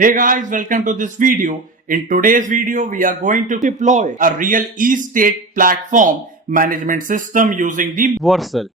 Hey guys, welcome to this video. In today's video, we are going to deploy a real e-state platform management system using the vercel.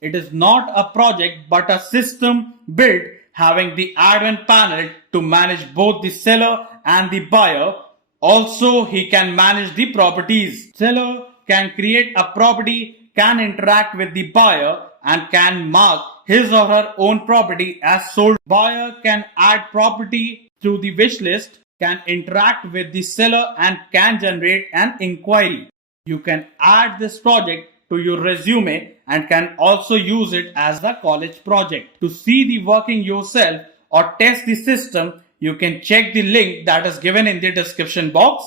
It is not a project but a system built having the admin panel to manage both the seller and the buyer. Also, he can manage the properties. Seller can create a property, can interact with the buyer and can mark his or her own property as sold. Buyer can add property to the wish list, can interact with the seller and can generate an inquiry. You can add this project to your resume and can also use it as a college project. To see the working yourself or test the system, you can check the link that is given in the description box.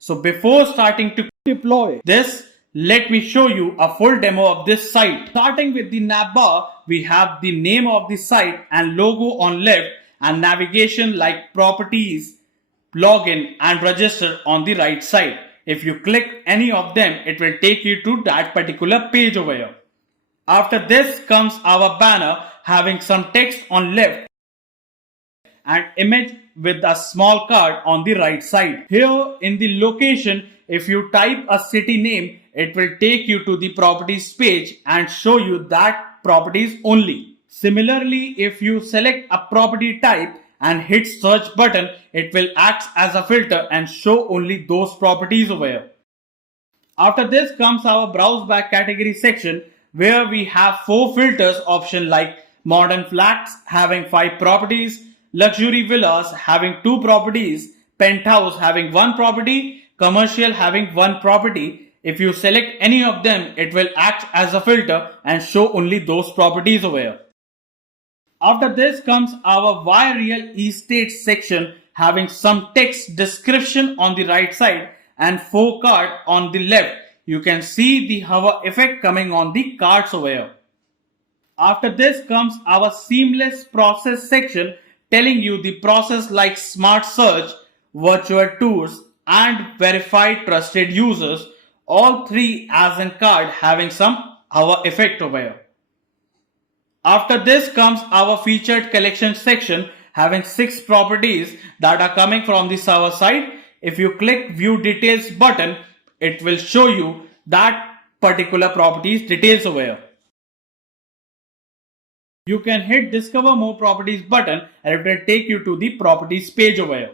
So before starting to deploy this, let me show you a full demo of this site. Starting with the navbar, we have the name of the site and logo on left and navigation like properties, login and register on the right side. If you click any of them, it will take you to that particular page over here. After this comes our banner having some text on left and image with a small card on the right side. Here in the location, if you type a city name, it will take you to the properties page and show you that properties only. Similarly, if you select a property type and hit search button, it will act as a filter and show only those properties over here. After this comes our browse by category section where we have 4 filters option like modern flats having 5 properties, luxury villas having 2 properties, penthouse having 1 property, commercial having 1 property. If you select any of them, it will act as a filter and show only those properties over here. After this comes our why real estate section having some text description on the right side and 4 cards on the left. You can see the hover effect coming on the cards over here. After this comes our seamless process section telling you the process like smart search, virtual tours and verified trusted users. All 3 as in card having some hover effect over here. After this comes our featured collection section having 6 properties that are coming from the server side. If you click view details button, it will show you that particular properties details over here. You can hit discover more properties button and it will take you to the properties page over here.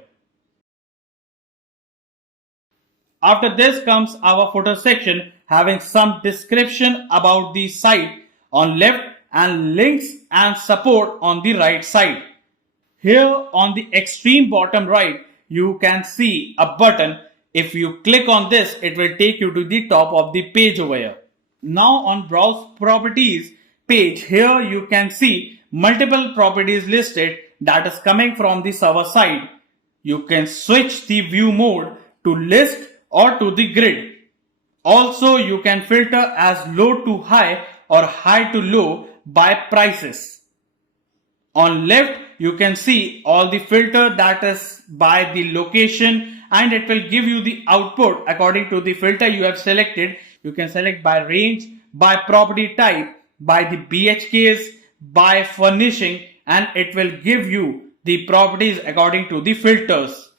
After this comes our footer section having some description about the site on left and links and support on the right side. Here on the extreme bottom right, you can see a button. If you click on this, it will take you to the top of the page over here. Now on browse properties page, here you can see multiple properties listed that is coming from the server side. You can switch the view mode to list or to the grid. Also, you can filter as low to high or high to low by prices. On left, you can see all the filter that is by the location and it will give you the output according to the filter you have selected. You can select by range, by property type, by the BHKs, by furnishing and it will give you the properties according to the filters.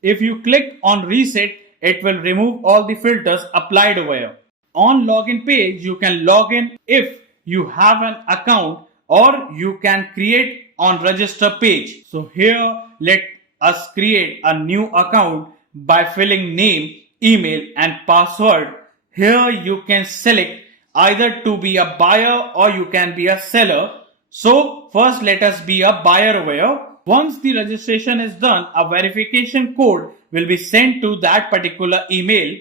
If you click on reset, it will remove all the filters applied over here. On login page, you can log in if you have an account or you can create on register page. So here let us create a new account by filling name, email and password. Here you can select either to be a buyer or you can be a seller. So first let us be a buyer over here. Once the registration is done, a verification code will be sent to that particular email.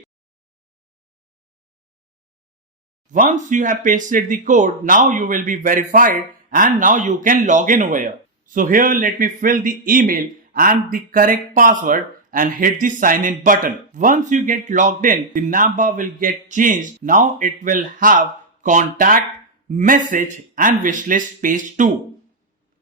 Once you have pasted the code, now you will be verified and now you can log in over here. So here let me fill the email and the correct password and hit the sign in button. Once you get logged in, the navbar will get changed. Now it will have contact, message and wishlist page 2.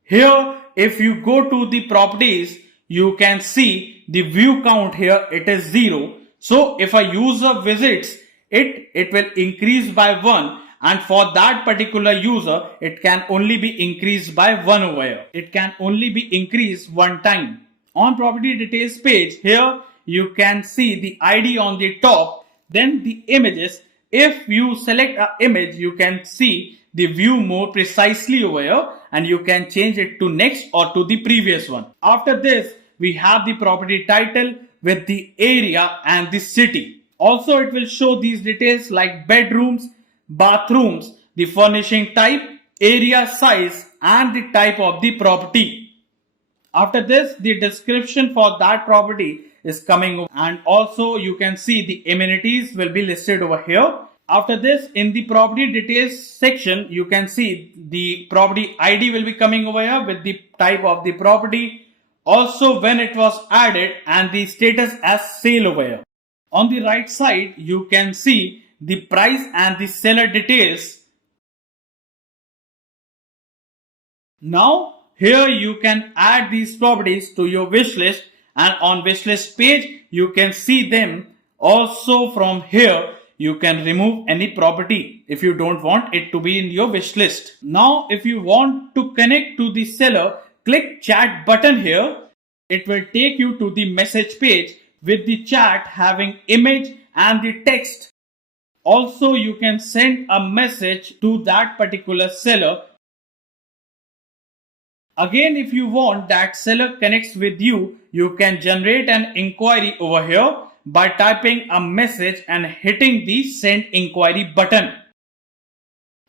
Here if you go to the properties, you can see the view count here, it is 0. So if a user visits, it will increase by 1 and for that particular user, it can only be increased by 1 over here. It can only be increased one time. On property details page, here you can see the ID on the top, then the images. If you select an image, you can see the view more precisely over here and you can change it to next or to the previous one. After this, we have the property title with the area and the city. Also, it will show these details like bedrooms, bathrooms, the furnishing type, area size, and the type of the property. After this, the description for that property is coming over, and also you can see the amenities will be listed over here. After this, in the property details section, you can see the property ID will be coming over here with the type of the property, also when it was added, and the status as sale over here. On the right side, you can see the price and the seller details. Now, here you can add these properties to your wish list, and on wish list page, you can see them. Also from here, you can remove any property if you don't want it to be in your wish list. Now, if you want to connect to the seller, click chat button here. It will take you to the message page with the chat having image and the text. Also, you can send a message to that particular seller. Again, if you want that seller connects with you, you can generate an inquiry over here by typing a message and hitting the send inquiry button.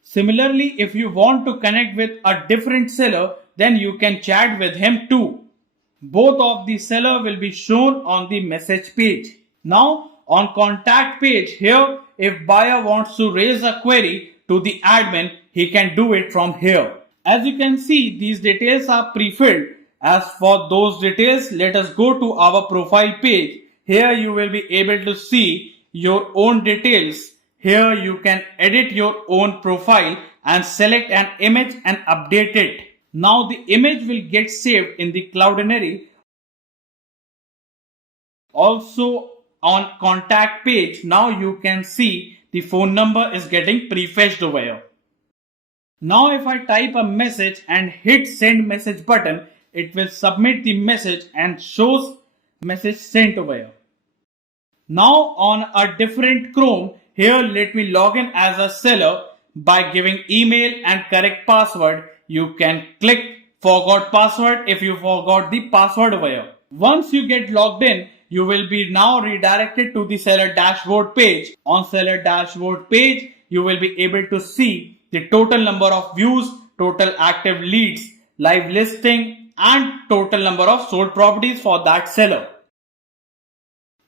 Similarly, if you want to connect with a different seller, then you can chat with him too. Both of the seller will be shown on the message page. Now, on contact page here, if buyer wants to raise a query to the admin, he can do it from here. As you can see, these details are pre-filled. As for those details, let us go to our profile page. Here you will be able to see your own details. Here you can edit your own profile and select an image and update it. Now the image will get saved in the Cloudinary. Also on contact page, now you can see the phone number is getting prefetched over here. Now if I type a message and hit send message button, it will submit the message and shows message sent over here. Now on a different Chrome, here let me log in as a seller by giving email and correct password. You can click forgot password if you forgot the password over here. Once you get logged in, you will be now redirected to the seller dashboard page. On seller dashboard page, you will be able to see the total number of views, total active leads, live listing, and total number of sold properties for that seller.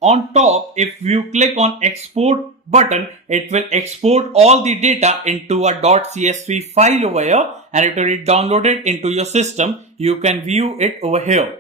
On top, if you click on export button, it will export all the data into a .csv file over here and it will be downloaded into your system. You can view it over here.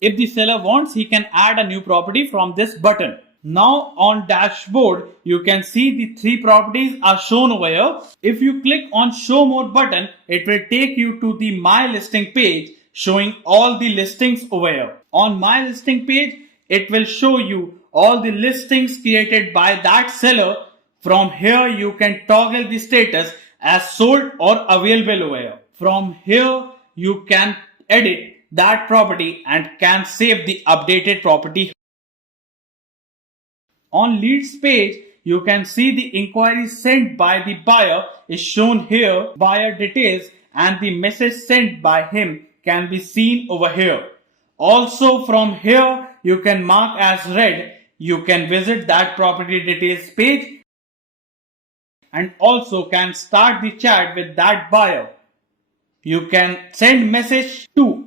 If the seller wants, he can add a new property from this button. Now on dashboard, you can see the 3 properties are shown over here. If you click on show more button, it will take you to the my listing page showing all the listings over here. On my listing page, it will show you all the listings created by that seller. From here, you can toggle the status as sold or available over here. From here, you can edit that property and can save the updated property. On leads page, you can see the inquiry sent by the buyer is shown here. Buyer details and the message sent by him can be seen over here. Also from here, you can mark as read. You can visit that property details page and also can start the chat with that buyer. You can send message to.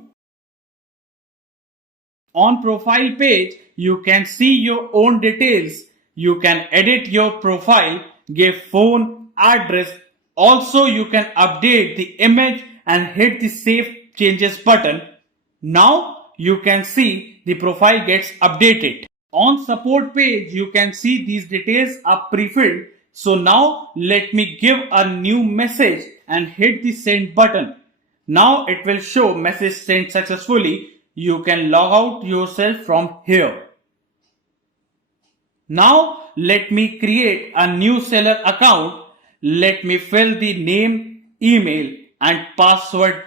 On profile page, you can see your own details. You can edit your profile, give phone, address. Also, you can update the image and hit the save changes button. Now, you can see the profile gets updated. On support page, you can see these details are pre-filled. So now, let me give a new message and hit the send button. Now, it will show message sent successfully. You can log out yourself from here. Now let me create a new seller account. let me fill the name, email and password,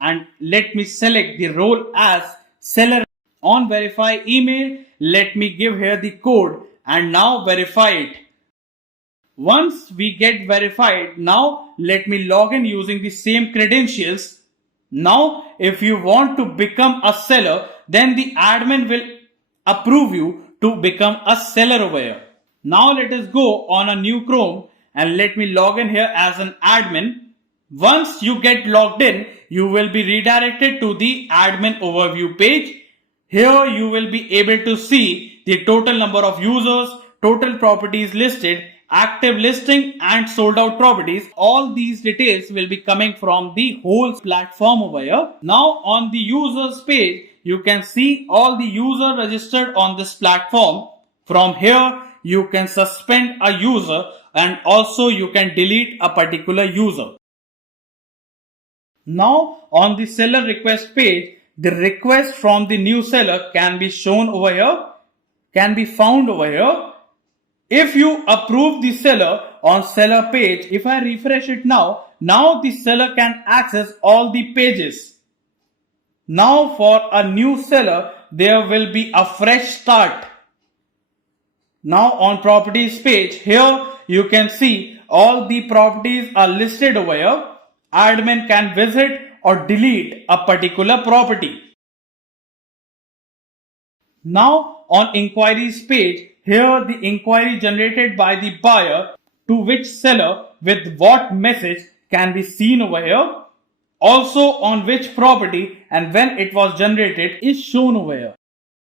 and let me select the role as seller. On verify email, let me give here the code and now verify it. Once we get verified, now let me log in using the same credentials. Now, if you want to become a seller, then the admin will approve you to become a seller over here. Now let us go on a new Chrome and let me log in here as an admin. Once you get logged in, you will be redirected to the admin overview page. Here you will be able to see the total number of users, total properties listed, active listing and sold out properties. All these details will be coming from the whole platform over here. Now on the users page, you can see all the users registered on this platform. From here, you can suspend a user and also you can delete a particular user. Now on the seller request page, the request from the new seller can be shown over here, can be found over here. If you approve the seller on seller page, if I refresh it now the seller can access all the pages. Now for a new seller, there will be a fresh start. Now on properties page, here you can see all the properties are listed over here. Admin can visit or delete a particular property. Now on inquiries page, here the inquiry generated by the buyer to which seller with what message can be seen over here. Also on which property and when it was generated is shown over here.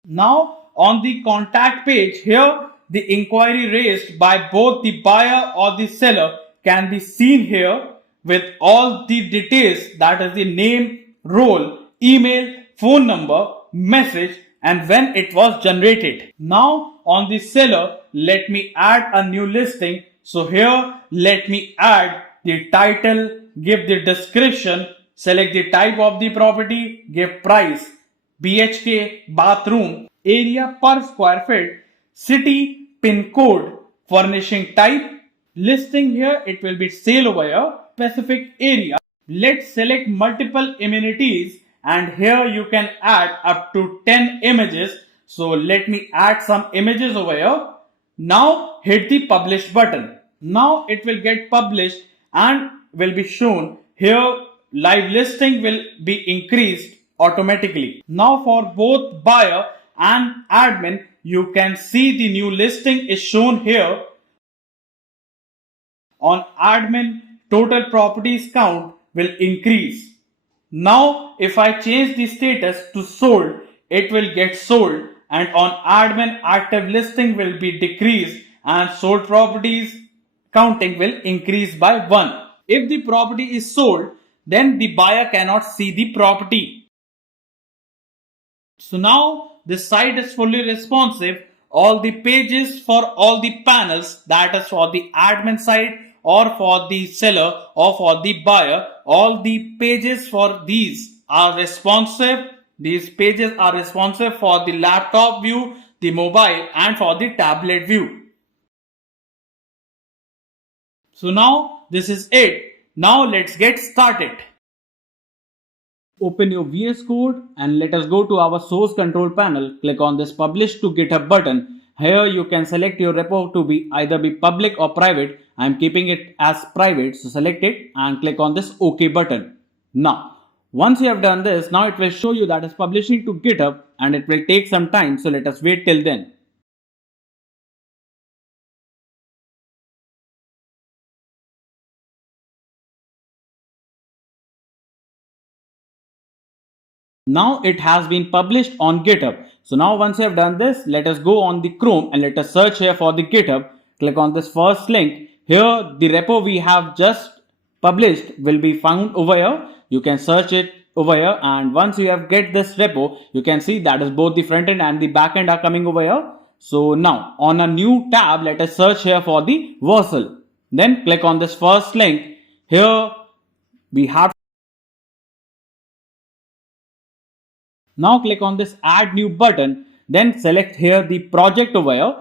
Now on the contact page, here the inquiry raised by both the buyer or the seller can be seen here with all the details, that is the name, role, email, phone number, message and when it was generated. Now on the seller, let me add a new listing. So here let me add the title, give the description, select the type of the property, give price, BHK, bathroom, area per square feet, city, pin code, furnishing type, listing here it will be sale over here, specific area. Let's select multiple amenities and here you can add up to 10 images. So let me add some images over here. Now hit the publish button. Now it will get published and will be shown here. Live listing will be increased automatically. Now for both buyer and admin, you can see the new listing is shown here. On admin, total properties count will increase. Now if I change the status to sold, it will get sold, and on admin active listing will be decreased and sold properties counting will increase by 1. If the property is sold, then the buyer cannot see the property. So now this site is fully responsive. All the pages for all the panels, that is for the admin side or for the seller or for the buyer, all the pages for these are responsive. These pages are responsive for the laptop view, the mobile and for the tablet view. So now this is it. Now let's get started. Open your VS Code and let us go to our source control panel. Click on this publish to GitHub button. Here you can select your repo to be either be public or private. I am keeping it as private, so select it and click on this OK button. Now, once you have done this, now it will show you that it's publishing to GitHub and it will take some time. So let us wait till then. Now it has been published on GitHub. So now once you have done this, let us go on the Chrome and let us search here for the GitHub. Click on this first link. Here the repo we have just published will be found over here. You can search it over here, and once you have get this repo, you can see that is both the front end and the back end are coming over here. So now on a new tab, let us search here for the vercel. Then click on this first link. Here we have. Now click on this add new button, then select here the project over here.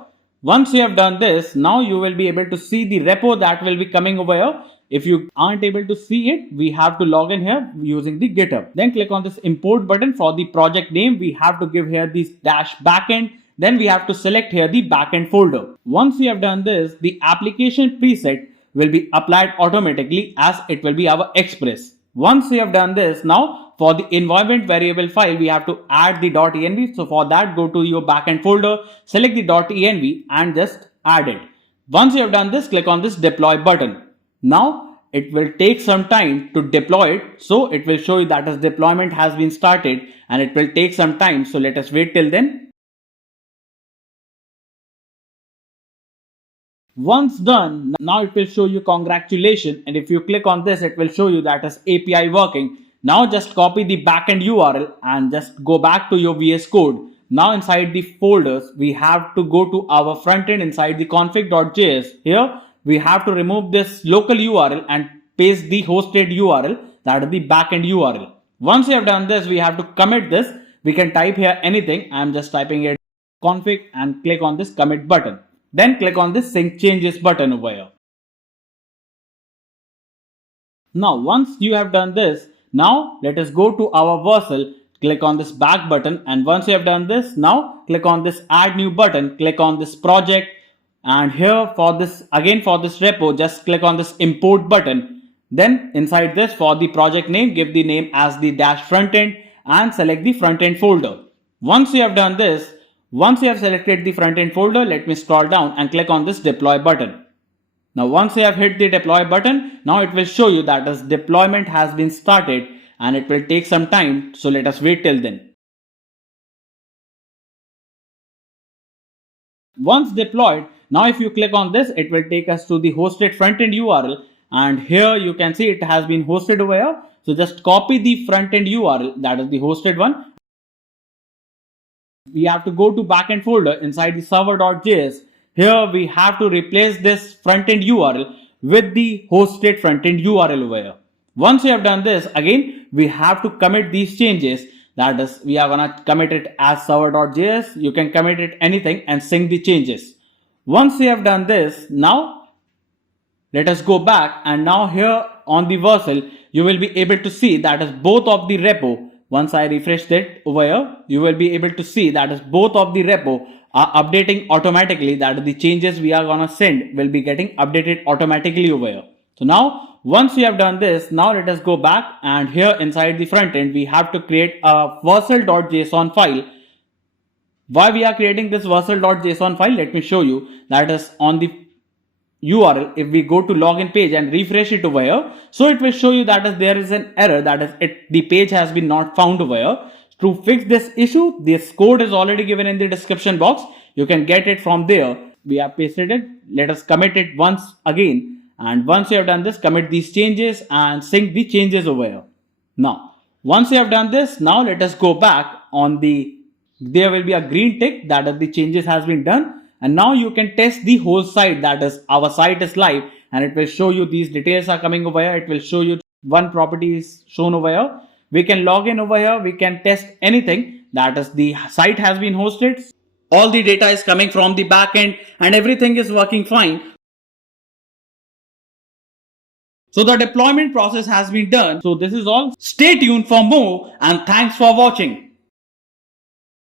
Once you have done this, now you will be able to see the repo that will be coming over here. If you aren't able to see it, we have to log in here using the GitHub. Then click on this import button. For the project name, we have to give here this dash backend. Then we have to select here the backend folder. Once we have done this, the application preset will be applied automatically as it will be our express. Once we have done this, now for the environment variable file, we have to add the .env. So for that, go to your backend folder, select the .env and just add it. Once you have done this, click on this deploy button. Now it will take some time to deploy it. So it will show you that as deployment has been started and it will take some time. So let us wait till then. Once done, now it will show you congratulations, and if you click on this, it will show you that as API working. Now just copy the backend URL and just go back to your VS Code. Now inside the folders, we have to go to our frontend inside the config.js. Here we have to remove this local URL and paste the hosted URL, that is the backend URL. Once you have done this, we have to commit this. We can type here anything. I'm just typing it config and click on this commit button. Then click on this sync changes button over here. Now once you have done this, now let us go to our vercel, click on this back button, and once you have done this, now click on this add new button, click on this project, and here for this again for this repo, just click on this import button. Then inside this, for the project name, give the name as the dash frontend and select the frontend folder. Once you have done this, once you have selected the frontend folder, let me scroll down and click on this deploy button. Now once you have hit the deploy button, now it will show you that as deployment has been started and it will take some time. So let us wait till then. Once deployed, now if you click on this, it will take us to the hosted frontend URL, and here you can see it has been hosted over here. So just copy the frontend URL, that is the hosted one. We have to go to backend folder inside the server.js. Here we have to replace this frontend URL with the hosted frontend URL over here. Once we have done this, again we have to commit these changes. That is, we are gonna commit it as server.js. You can commit it anything and sync the changes. Once we have done this, now let us go back, and now here on the vercel, you will be able to see that is both of the repo. Once I refresh it over here, you will be able to see that is both of the repo are updating automatically, that the changes we are gonna send will be getting updated automatically over here. So now once we have done this, now let us go back, and here inside the front end we have to create a vercel.json file. Why we are creating this vercel.json file? Let me show you. That is on the URL. If we go to login page and refresh it over here, so it will show you that is there is an error, that is the page has been not found over here. To fix this issue, this code is already given in the description box. You can get it from there. We have pasted it. Let us commit it once again, and once you have done this, commit these changes and sync the changes over here. Now once you have done this, now let us go back on the, there will be a green tick that is the changes has been done. And now you can test the whole site, that is our site is live, and it will show you these details are coming over here. It will show you one property is shown over here. We can log in over here. We can test anything, that is the site has been hosted. All the data is coming from the backend and everything is working fine. So the deployment process has been done. So this is all. Stay tuned for more, and thanks for watching.